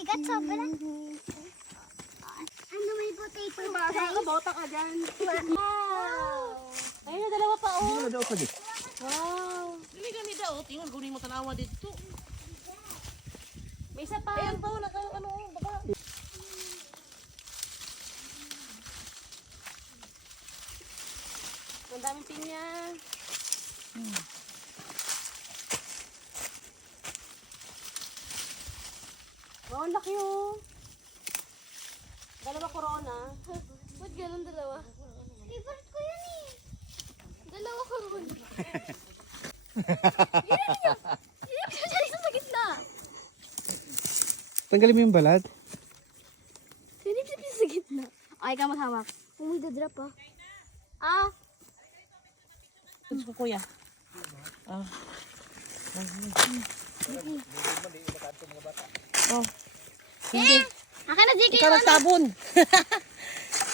Bigat sobra. Ano may potato fries? Bota ka dyan. Wow! Ayun na, dalawa pa oh. Hindi na daw pa di. Wow! Dili gani daw, tingnan kunin mo tanawa dito. May isa pa. Ayan pa ano baba. Ang daming pinya. Oh, ang laki oh. Dalawa corona. Ba't ganun dalawa? Favorite ko yan eh. Dalawa ko ron. Yan siya sa gitna. Tanggalin mo yung balat. Sinip siya sa gitna. Ay, ka maghawak. Kung may dadrop ah. Ah, Gusto ko kuya. Ah. Oh. Hindi. akin na Ziki. Ikaw nagtabon.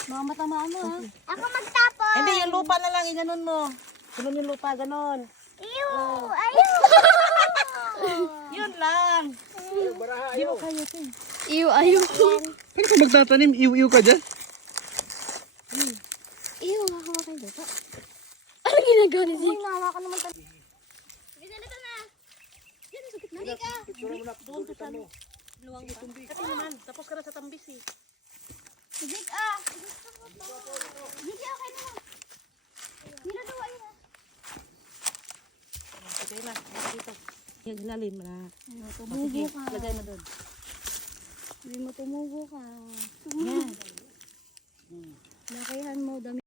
Mga matamaan mo ha. Ako magtapon. Hindi, yung lupa na lang, iganon mo. Ganon yung lupa, ganon. Ew! Ayaw! Yun lang. Di mo kayo ito. Ew, ayaw. Paano ka magtatanim? Iw-iw ka dyan? Ew, hahawakan dito. Ano ginagawa ni Zeke? Hahawakan naman ito. Ginalito na. Yan, sa gitna. Halika. Doon ka sa luwang pa. Kasi naman, tapos ka na sa tambis eh. Zeke, ah. Zeke, okay na. Ginagawa yun ah. Okay na, dito. Yung ilalim na. Tumubo ka. Lagay mo doon. Hindi mo tumubo ka. Yan. Lakayan mo, dami.